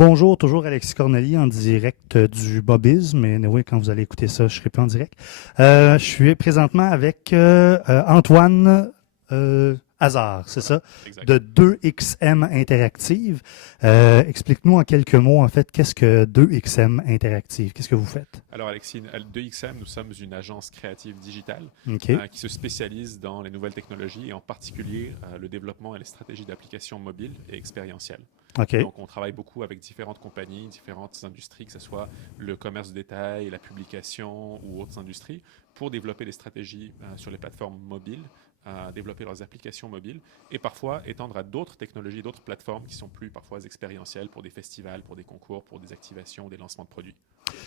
Bonjour, toujours Alexis Corneli en direct du Bobisme, mais oui, quand vous allez écouter ça, je serai plus en direct. Je suis présentement avec Antoine Hazard, c'est Voilà, ça, exact. de 2XM Interactive. Explique-nous en quelques mots, en fait, qu'est-ce que 2XM Interactive? Qu'est-ce que vous faites? Alors Alexis, à 2XM, nous sommes une agence créative digitale OK, qui se spécialise dans les nouvelles technologies et en particulier le développement et les stratégies d'applications mobiles et expérientielles. OK. Donc on travaille beaucoup avec différentes compagnies, différentes industries, que ce soit le commerce de détail, la publication ou autres industries, pour développer des stratégies sur les plateformes mobiles, développer leurs applications mobiles et parfois étendre à d'autres technologies, d'autres plateformes qui sont plus parfois expérientielles pour des festivals, pour des concours, pour des activations, des lancements de produits.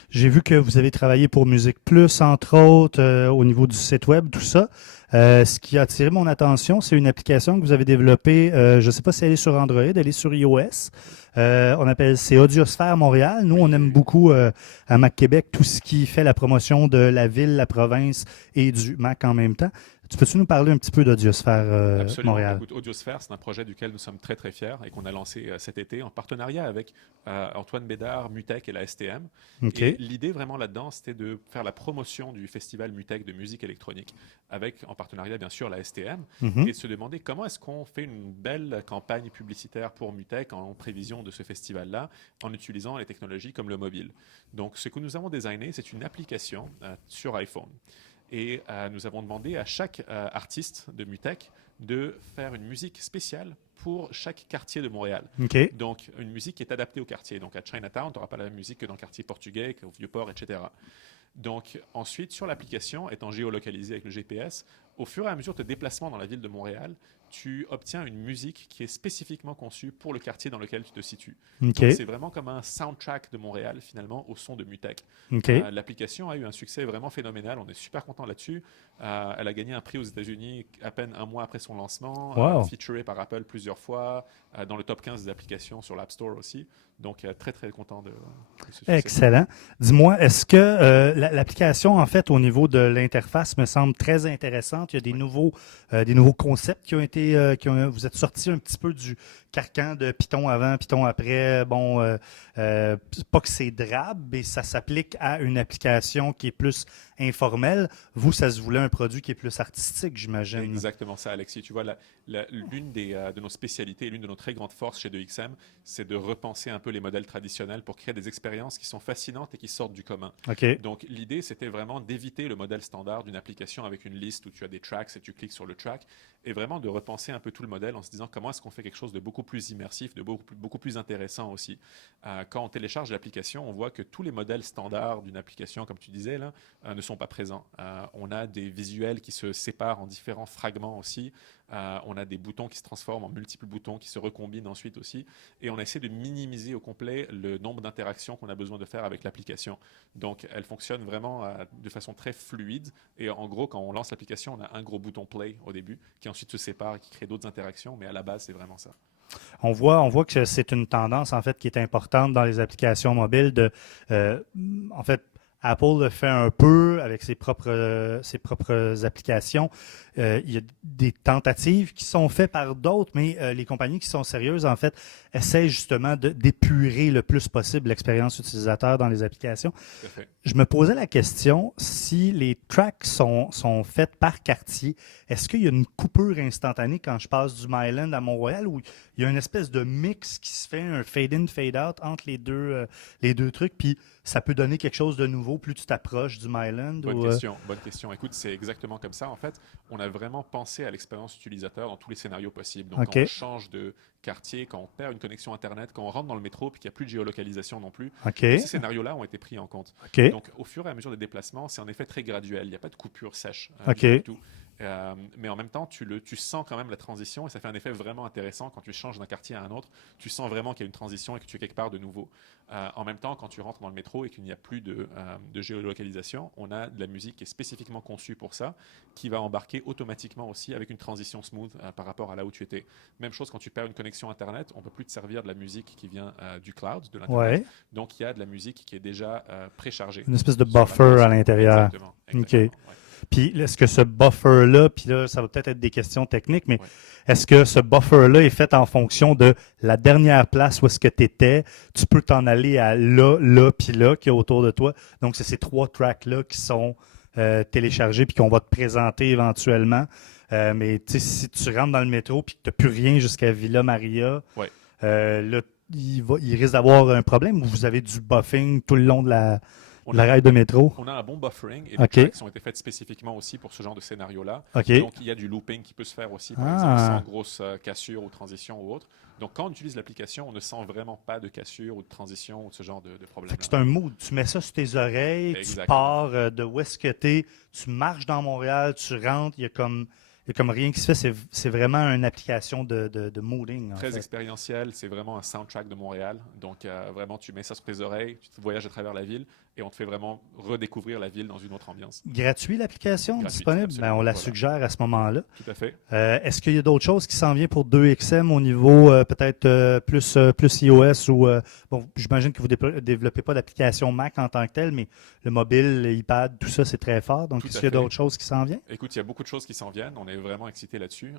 J'ai vu que vous avez travaillé pour Musique Plus, entre autres, au niveau du site web, tout ça. Ce qui a attiré mon attention, c'est une application que vous avez développée, je ne sais pas si elle est sur Android, elle est sur iOS. On appelle, c'est Audiosphère Montréal. Nous, Oui, on oui, aime oui. beaucoup à Mac Québec tout ce qui fait la promotion de la ville, la province et du Mac en même temps. Tu peux-tu nous parler un petit peu d'Audiosphère Absolument. Montréal? Écoute, Audiosphere, c'est un projet duquel nous sommes très très fiers et qu'on a lancé cet été en partenariat avec Antoine Bédard, Mutech et la STM. Et OK. l'idée vraiment là-dedans, c'était de faire la promotion du festival Mutech de musique électronique avec, en partenariat bien sûr, la STM Mhm. et de se demander comment est-ce qu'on fait une belle campagne publicitaire pour Mutech en prévision de ce festival-là en utilisant les technologies comme le mobile. Donc, ce que nous avons designé, c'est une application sur iPhone. Et nous avons demandé à chaque artiste de Mutech de faire une musique spéciale pour chaque quartier de Montréal. OK. Donc, une musique qui est adaptée au quartier. Donc, à Chinatown, tu n'auras pas la même musique que dans le quartier portugais, qu'au Vieux-Port, etc. Donc, ensuite, sur l'application, étant géolocalisée avec le GPS, au fur et à mesure de tes déplacements dans la ville de Montréal, tu obtiens une musique qui est spécifiquement conçue pour le quartier dans lequel tu te situes. Donc, OK. c'est vraiment comme un soundtrack de Montréal, finalement, au son de Mutech. OK. L'application a eu un succès vraiment phénoménal. On est super content là-dessus. Elle a gagné un prix aux États-Unis à peine un mois après son lancement, Wow. featurée par Apple plusieurs fois, dans le top 15 des applications sur l'App Store aussi. Donc, très, très content de ce succès-là. Excellent. Dis-moi, est-ce que l'application, en fait, au niveau de l'interface, me semble très intéressante. Il y a Oui. des nouveaux concepts qui ont été, vous êtes sortis un petit peu du carcan de Python avant, Python après. Bon, pas que c'est drabe, mais ça s'applique à une application qui est plus informelle. Vous, ça se voulait un produit qui est plus artistique, C'est j'imagine. exactement ça, Alexis. Tu vois, l'une de nos spécialités, l'une de nos très grandes forces chez 2XM, c'est de repenser un peu les modèles traditionnels pour créer des expériences qui sont fascinantes et qui sortent du commun. OK. Donc, l'idée, c'était vraiment d'éviter le modèle standard d'une application avec une liste où tu as des tracks et tu cliques sur le track, et vraiment de repenser un peu tout le modèle en se disant comment est-ce qu'on fait quelque chose de beaucoup plus immersif, de beaucoup plus intéressant aussi. Quand on télécharge l'application, on voit que tous les modèles standards d'une application, comme tu disais, là, ne sont pas présents. On a des visuels qui se séparent en différents fragments aussi. On a des boutons qui se transforment en multiples boutons qui se recombinent ensuite aussi. Et on essaie de minimiser au complet le nombre d'interactions qu'on a besoin de faire avec l'application. Donc, elle fonctionne vraiment de façon très fluide. Et en gros, quand on lance l'application, on a un gros bouton play au début qui ensuite se sépare et qui crée d'autres interactions. Mais à la base, c'est vraiment ça. On voit que c'est une tendance en fait qui est importante dans les applications mobiles euh, en fait, Apple le fait un peu avec ses propres applications. Il y a des tentatives qui sont faites par d'autres, mais les compagnies qui sont sérieuses, en fait, essaient justement d'épurer le plus possible l'expérience utilisateur dans les applications. Tout à fait. Je me posais la question, si les tracks sont faits par quartier, est-ce qu'il y a une coupure instantanée quand je passe du Myland à Mont-Royal ou il y a une espèce de mix qui se fait, un fade-in, fade-out entre les deux trucs, puis ça peut donner quelque chose de nouveau plus tu t'approches du Myland Bonne ou, question, bonne question. Écoute, c'est exactement comme ça. En fait, on a vraiment pensé à l'expérience utilisateur dans tous les scénarios possibles. Donc, quand OK, on change de quartier, quand on perd une connexion Internet, quand on rentre dans le métro puis qu'il n'y a plus de géolocalisation non plus, OK, tous ces scénarios-là ont été pris en compte. OK, Donc, au fur et à mesure des déplacements, c'est en effet très graduel. Il n'y a pas de coupure sèche du tout, du OK. tout. Mais en même temps, tu sens quand même la transition et ça fait un effet vraiment intéressant quand tu changes d'un quartier à un autre. Tu sens vraiment qu'il y a une transition et que tu es quelque part de nouveau. En même temps, quand tu rentres dans le métro et qu'il n'y a plus de géolocalisation, on a de la musique qui est spécifiquement conçue pour ça, qui va embarquer automatiquement aussi avec une transition smooth par rapport à là où tu étais. Même chose quand tu perds une connexion Internet, on ne peut plus te servir de la musique qui vient du cloud, de l'Internet. Ouais. Donc il y a de la musique qui est déjà préchargée Une espèce de sur buffer à l'application. l'intérieur. Exactement, OK. exactement. Ouais. Puis est-ce que ce buffer-là, puis là, ça va peut-être être des questions techniques, mais Ouais. est-ce que ce buffer-là est fait en fonction de la dernière place où est-ce que tu étais? Tu peux t'en aller à là, puis là, qui est autour de toi. Donc, c'est ces 3 tracks-là qui sont téléchargés puis qu'on va te présenter éventuellement. Mais tu sais, si tu rentres dans le métro puis que tu n'as plus rien jusqu'à Villa Maria, Ouais. là, il risque d'avoir un problème où vous avez du buffing tout le long de la On rail de métro. On a un bon buffering et OK. les tracks ont été faits spécifiquement aussi pour ce genre de scénario-là. OK. Donc, il y a du looping qui peut se faire aussi, par exemple, sans grosse cassure ou transition ou autre. Donc, quand on utilise l'application, on ne sent vraiment pas de cassure ou de transition ou de ce genre de problème. C'est un mood. Tu mets ça sur tes oreilles, Exactement. tu pars de où est-ce que t'es, tu marches dans Montréal, tu rentres, il y a comme rien qui se fait. C'est vraiment une application de mooding. Très expérientiel, c'est vraiment un soundtrack de Montréal. Donc, vraiment, tu mets ça sur tes oreilles, tu voyages à travers la ville et on te fait vraiment redécouvrir la ville dans une autre ambiance. Gratuit l'application disponible? Absolument. On la suggère à ce moment-là. Tout à fait. Est-ce qu'il y a d'autres choses qui s'en viennent pour 2XM au niveau peut-être plus iOS ou bon, j'imagine que vous ne développez pas d'application Mac en tant que telle, mais le mobile, l'iPad, tout ça, c'est très fort. Donc, est-ce qu'il y a d'autres choses qui s'en viennent? Écoute, il y a beaucoup de choses qui s'en viennent. On est vraiment excités là-dessus.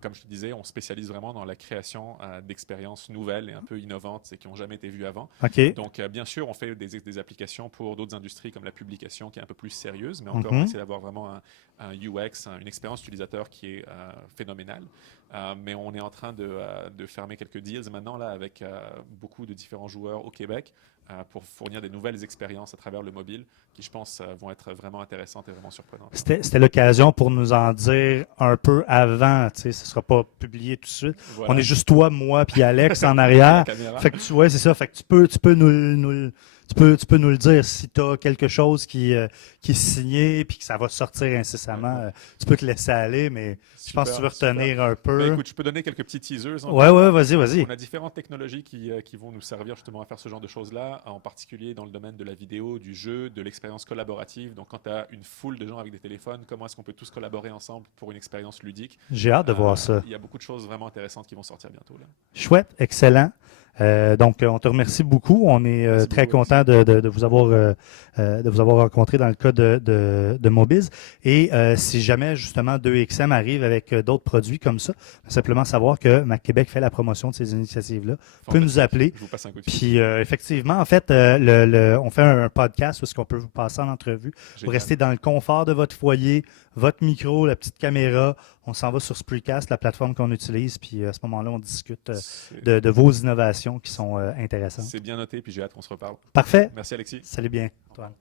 Comme je te disais, on spécialise vraiment dans la création d'expériences nouvelles et un peu innovantes et qui n'ont jamais été vues avant. OK. Donc, bien sûr, on fait des applications pour d'autres industries comme la publication qui est un peu plus sérieuse, mais encore, on essaie d'avoir vraiment un UX, une expérience utilisateur qui est phénoménale. Mais on est en train de fermer quelques deals maintenant là, avec beaucoup de différents joueurs au Québec pour fournir des nouvelles expériences à travers le mobile qui, je pense, vont être vraiment intéressantes et vraiment surprenantes. C'était l'occasion pour nous en dire un peu avant. Ce ne sera pas publié tout de suite. Voilà. On est juste toi, moi, puis Alex en arrière. Fait que c'est ça. Fait que tu peux nous tu peux nous le dire si tu as quelque chose qui est signé puis que ça va sortir incessamment. Tu peux te laisser aller, mais je pense que tu veux retenir un peu. Ben, écoute, je peux donner quelques petits teasers. Ouais, vas-y. On a différentes technologies qui vont nous servir justement à faire ce genre de choses-là, en particulier dans le domaine de la vidéo, du jeu, de l'expérience collaborative. Donc, quand tu as une foule de gens avec des téléphones, comment est-ce qu'on peut tous collaborer ensemble pour une expérience ludique? J'ai hâte de voir ça. Il y a beaucoup de choses vraiment intéressantes qui vont sortir bientôt. Là. Chouette, excellent. Donc, on te remercie beaucoup. On est très content de vous avoir rencontré dans le cas de Mobiz. Et si jamais, justement, 2XM arrive avec d'autres produits comme ça, simplement savoir que Mac Québec fait la promotion de ces initiatives-là. Vous pouvez nous appeler. Je vous passe un coup de fil. Puis, effectivement, en fait, on fait un podcast où est-ce qu'on peut vous passer en entrevue. Vous restez dans le confort de votre foyer, votre micro, la petite caméra. On s'en va sur Spreecast, la plateforme qu'on utilise, puis à ce moment-là, on discute de vos innovations qui sont intéressantes. C'est bien noté, puis j'ai hâte qu'on se reparle. Parfait. Merci Alexis. Salut bien, Antoine.